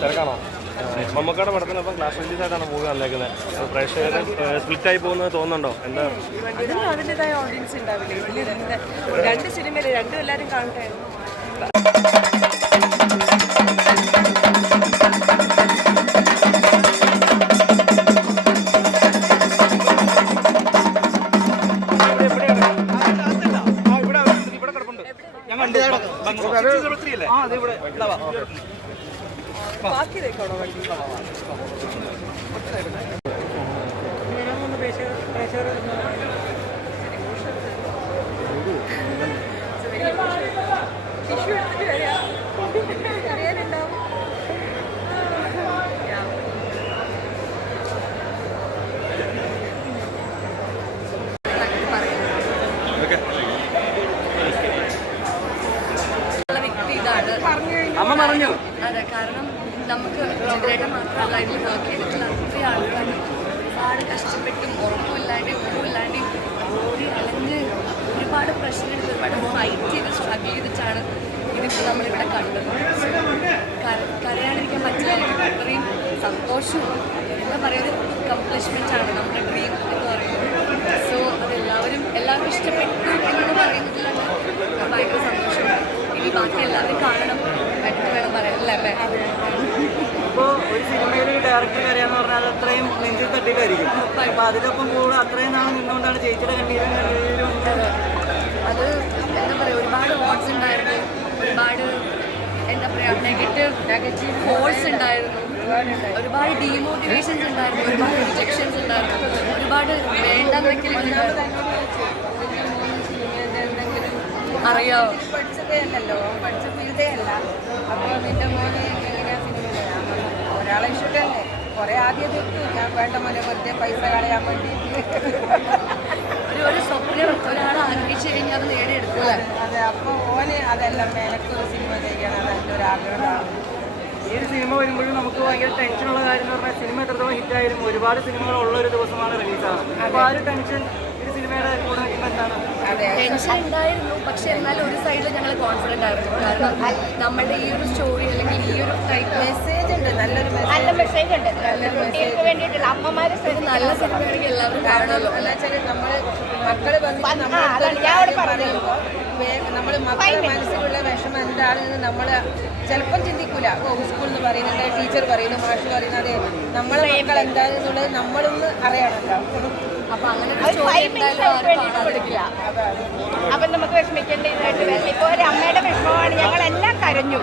തിരക്കാണോ മമ്മക്കാട് പടത്തിനൊപ്പം class release ആയിട്ടാണ് മൂവി വന്നേക്കുന്നത് പ്രേക്ഷകർ സ്പ്ലിറ്റ് ആയി പോകുന്നത് തോന്നുന്നുണ്ടോ എന്താ അതിന് അതിന്റെതായ ഓഡിയൻസ് ഉണ്ടാവില്ലേ ഇതിൽ രണ്ട് രണ്ട് സിനിമയിൽ രണ്ടും എല്ലാവരും കാണട്ടെ ബാക്കി ഇതേക്കാണോ വണ്ടി ടിഷ്യൂ എടുത്തിട്ട് വരാം അമ്മ പറഞ്ഞു? അതെ കാരണം നമുക്ക് ചിത്രേട്ടൻ മാത്രമല്ല ഇതിൽ വർക്ക് ചെയ്തിട്ടുള്ള അത്രയും ആൾക്കാർ ഒരുപാട് കഷ്ടപ്പെട്ടും ഉറക്കമില്ലാണ്ട് ഉറക്കമില്ലാണ്ട് ഓടി അലഞ്ഞ് ഒരുപാട് പ്രശ്നമെടുത്ത് ഒരുപാട് ഫൈറ്റ് ചെയ്ത് സ്ട്രഗിൾ ചെയ്തിട്ടാണ് ഇതിപ്പോൾ നമ്മളിവിടെ കണ്ടത്. കര- കരയാണ്ടിരിക്കാൻ പറ്റില്ല അത്രയും സന്തോഷവും എന്താ പറയുക അക്കംപ്ലിഷ്മെന്റ് ആണ് നമ്മുടെ ഡ്രീം എന്ന് പറയുന്നത്. സോ അതെല്ലാവരും എല്ലാവർക്കും ഇഷ്ടപ്പെട്ടു എന്ന് പറയുന്നതിലാണ് ഭയങ്കര സന്തോഷമുണ്ട് ഇനി ബാക്കി എല്ലാവരും കാണണം. അല്ലേ? ഇപ്പോൾ ഒരു സിനിമയിൽ ഡയറക്ടർ കരയാന്ന് പറഞ്ഞാൽ അത് അത്രയും നെഞ്ചിൽ തട്ടിയിട്ടായിരിക്കും അപ്പോൾ അതിനൊപ്പം കൂടെ അത്രയും നാൾ നിന്നുകൊണ്ടാണ് ചേച്ചിയുടെ കണ്ണീരും കണ്ണീരും അത് എന്താ പറയുക ഒരുപാട് ഓട്സ് ഉണ്ടായിരുന്നു. ഒരുപാട് എന്താ പറയുക നെഗറ്റീവ് നെഗറ്റീവ് ഫോഴ്സ് ഉണ്ടായിരുന്നു. ഒരുപാട് ഡീമോട്ടിവേഷൻസ് ഉണ്ടായിരുന്നു. ഒരുപാട് റിജക്ഷൻസ് ഉണ്ടായിരുന്നു. ഒരുപാട് വേണ്ടെന്ന് വെക്കലുണ്ടായിരുന്നു അറിയാവോ? പഠിച്ചതേ അല്ലല്ലോ. പഠിച്ച ഫീൽഡേ അല്ല. അപ്പോൾ നിന്റെ മോനെ എങ്ങനെയാ സിനിമ ഒരാളെ ഇഷ്ടമല്ലേ? കുറേ ആദ്യം തീർത്തു ഞാൻ വേണ്ട മോനെ വെറുതെ പൈസ കളയാൻ വേണ്ടി. ഒരു ഒരു സ്വപ്നം. ഒരാൾ ആഗ്രഹിച്ചു കഴിഞ്ഞാൽ അത് നേടിയെടുക്കില്ല അതെ അപ്പോൾ ഓന് അതെല്ലാം മേലക്കൊരു സിനിമ ചെയ്യണം. അതെന്റെ ഒരു ആഗ്രഹമാണ് ഈ ഒരു സിനിമ വരുമ്പോഴും നമുക്ക് ഭയങ്കര ടെൻഷനുള്ള കാര്യം എന്ന് പറഞ്ഞാൽ സിനിമ എത്രത്തോളം ഹിറ്റായാലും ഒരുപാട് സിനിമകൾ ഉള്ള ഒരു ദിവസമാണ് റിലീസാണ് അപ്പോൾ ആ ഒരു ടെൻഷൻ ഒരു സിനിമയുടെ കൂടെ എന്താണ്? ടെൻഷൻ ഉണ്ടായിരുന്നു. പക്ഷെ എന്നാലും ഒരു സൈഡിൽ ഞങ്ങൾ കോൺഫിഡന്റ് ആയിരുന്നു. കാരണം നമ്മുടെ ഈ ഒരു സ്റ്റോറി അല്ലെങ്കിൽ ഈ ഒരു ടൈപ്പ് മെസ്സേജ് ഉണ്ട്. നല്ലൊരു നല്ല മെസ്സേജ് ഉണ്ട്. കുട്ടികൾക്ക് വേണ്ടിയിട്ടുള്ള അമ്മമാരെ സൈഡ് നല്ല സിനിമയാണെങ്കിൽ എല്ലാവരും കാണുമല്ലോ എന്താ വെച്ചാൽ നമ്മൾ പറഞ്ഞത്. നമ്മൾ മക്കളുടെ മനസ്സിലുള്ള വിഷമം എന്താണെന്ന് നമ്മൾ ചിലപ്പം ചിന്തിക്കൂല. ഓ സ്കൂൾ എന്ന് പറയുന്നുണ്ട് ടീച്ചർ പറയുന്നു മാഷ് പറയുന്നത് നമ്മളെ മക്കൾ എന്താണെന്നുള്ളത് നമ്മളൊന്ന് അറിയണമല്ലോ അപ്പൊ നമുക്ക് വിഷമിക്കേണ്ടതായിട്ട് വരില്ല ഇപ്പോൾ ഒരു അമ്മയുടെ വിഷമമാണ് ഞങ്ങൾ എല്ലാം കരഞ്ഞു.